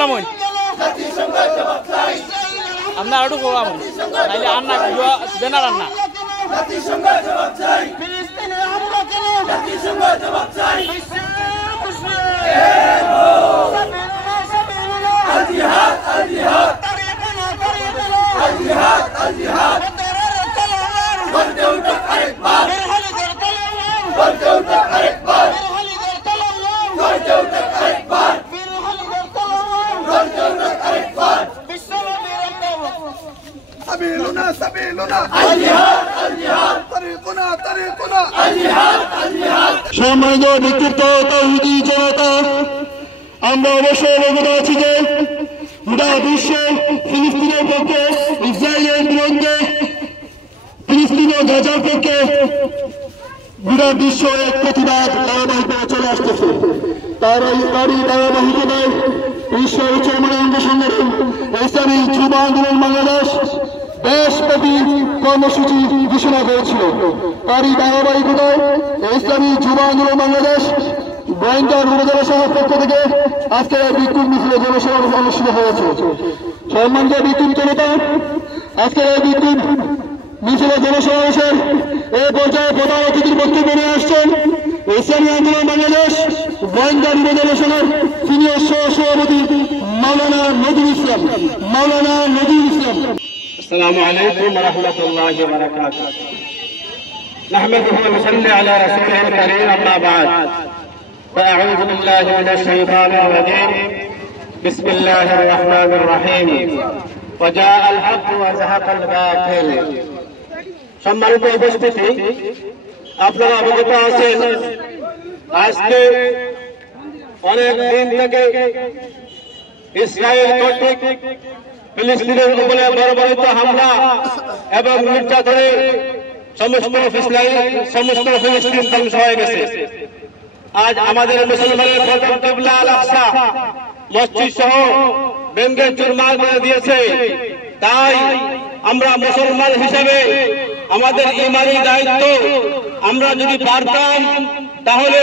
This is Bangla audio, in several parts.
হলাম আমরা আরো করলাম নাইলে আন্না বেনার আন্না سبيلنا سبيلنا الجهاد الجهاد طريقنا طريقنا الجهاد الجهاد সম্মানিত ব্যক্তিত্ব তৌহিদি জনতা আমরা অবশ্যই অবগত আছি যে গোটা বিশ্ব ফিলিস্তিনের পক্ষে ইসরায়েলের বিরুদ্ধে ফিলিস্তিন ও গাজার পক্ষে গোটা বিশ্ব এক প্রতিবাদ ধারাবাহিকভাবে চলে আসতেছে তারই ধারাবাহিকতায় বিশ্ব উচ্চমান্যের সংগঠন ইসলামী যুব আন্দোলন বাংলাদেশ দেশব্যাপী কর্মসূচি ঘোষণা করেছিল তারই ধারাবাহিকতায় ইসলামী যুব আন্দোলন বাংলাদেশ গোয়েন্দা উপজেলা সভার পক্ষ থেকে আজকে বিক্ষোভ মিছিলে জনসভা অনুষ্ঠিত হয়েছে সম্মানিত বিক্ষোভ জনতা আজকে এই বিক্ষোভ মিছিলে জনসমাবেশের এই পর্যায়ে প্রধান অতিথির বক্তব্য নিয়ে আসছেন ইসলামী আন্দোলন বাংলাদেশ গোয়েন্দা উপজেলা সভার সিনিয়র সহ-সভাপতি মাওলানা নজরুল ইসলাম السلام عليكم ورحمة الله وبركاته نحمده ونصلي على رسوله الكريم أما بعد فأعوذ بالله من الشيطان الرجيم بسم الله الرحمن الرحيم وجاء الحق وزهق الباطل সম্মানিত উপস্থিতি আপনারা অবগত আছেন আজকে অনেক দিন থেকে ইসরায়েল কর্তৃক ফিলিস্তিনের উপরে বর্বরিত হামলা এবং নির্যাতনে সমস্ত ফিলিস্তিন ধ্বংস হয়ে গেছে আজ আমাদের মুসলমানের প্রথম কিবলা আল আকসা মসজিদ সহ ভেঙ্গে চুরমার করে দিয়েছে তাই আমরা মুসলমান হিসেবে আমাদের ঈমানি দায়িত্ব আমরা যদি পারতাম তাহলে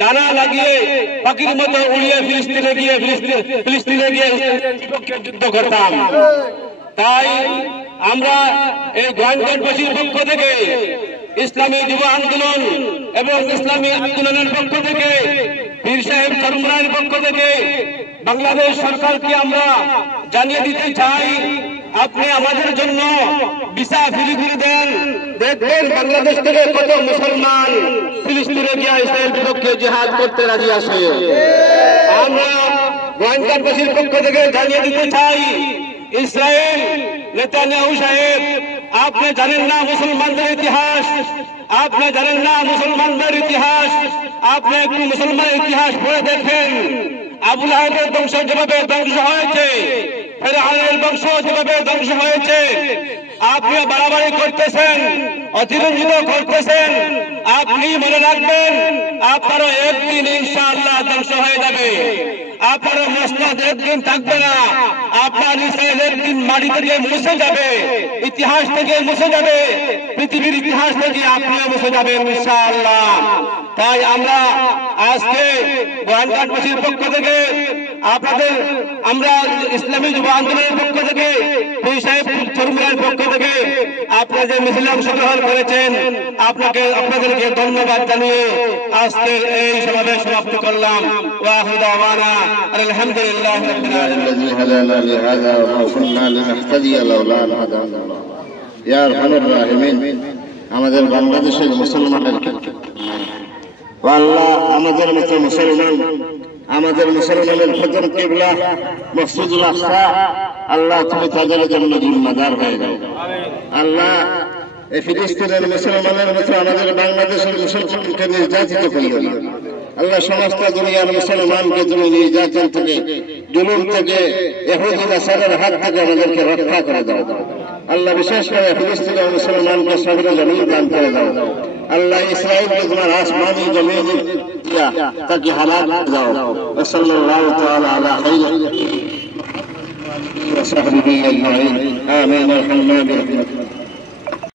ডানা লাগিয়ে পাখির মতো উড়িয়ে ফিলিস্তিনে গিয়ে যুদ্ধ করতাম তাই আমরা এই গোয়াইনঘাটবাসীর পক্ষ থেকে ইসলামী যুব আন্দোলন এবং ইসলামী আন্দোলনের পক্ষ থেকে পীর সাহেব চরমরায়ের পক্ষ থেকে বাংলাদেশ সরকারকে আমরা জানিয়ে দিতে চাই আপনি আমাদের জন্য ভিসা ফিরিয়ে দেন দেখবেন বাংলাদেশ থেকে কত মুসলমান ফিলিস্তিনে গিয়ে ইসরায়েল বিপক্ষে জিহাদ করতে রাজি আছে আমরা গোয়াইনঘাটবাসীর পক্ষ থেকে জানিয়ে দিতে চাই ইসরায়েল নেতানিয়াহু সাহেব আপনি জানেন না মুসলমানদের ইতিহাস আপনি জানেন না মুসলমানদের ইতিহাস আপনি একটু মুসলমানের ইতিহাস পড়ে দেখেন আবু লাহাবের বংশ যেভাবে ধ্বংস হয়েছে ফিরআউনের বংশ যেভাবে ধ্বংস হয়েছে আপনি বাড়াবাড়ি করতেছেন অতিরঞ্জিত করতেছেন আপনি মনে রাখবেন আপনারও একদিন ইনশাআল্লাহ ধ্বংস হয়ে যাবে আপনার মসনদ একদিন থাকবে না আপনার ইসরায়েল একদিন মাটি থেকে মুছে যাবে ইতিহাস থেকে মুছে যাবে পৃথিবীর ইতিহাস থেকে আপনিও মুছে যাবেন ইনশাআল্লাহ তাই আমরা আজকে গোয়াইনঘাটবাসীর পক্ষ থেকে আপনাদের আমরা ইসলামী যুব আন্দোলনের পক্ষ থেকে পীর সাহেব চরমরায়ের পক্ষ থেকে আপনারা যে মিছিলে অংশগ্রহণ করেছেন আপনাদেরকে ধন্যবাদ জানিয়ে আজকে এই সমাবেশ সমাপ্ত করলাম ওয়া আখিরু দাওয়ানা আলহামদুলিল্লাহি রাব্বিল আলামিন হাদানা লিহাযা ওয়া মা কুন্না লিনাহতাদিয়া লাউলা আন হাদানা আল্লাহ ইয়া আরহামার রাহিমিন আমাদের বাংলাদেশের মুসলমানদের আল্লাহ আমাদের মতো মুসলমান আমাদের মুসলমানের প্রথম কিবলা মসজিদুল আকসা আল্লাহ তুমি তাদের জন্য জিম্মাদার হয়ে যাও আল্লাহ এই ফিলিস্তিনের মুসলমানের মতো আমাদের বাংলাদেশের মুসলমানকে নির্যাতিত করিও না আল্লাহ সমস্ত দুনিয়ার মুসলমানকে তুমি নির্যাতন থেকে জুলুম থেকে ইহুদি নাসারার হাত থেকে আমাদেরকে রক্ষা করে দাও আল্লাহ বিশেষ করে ফিলিস্তিনের মুসলমানকে সবরে জমিন দান করে দাও আল্লাহ ইসরায়েলকে তোমার আসমানি জমিন দিয়া তাকে হালাক দাও সাল্লাল্লাহু তাআলা আলা খাইর ওয়া সাহবিহি আজমাইন আমিন ওয়া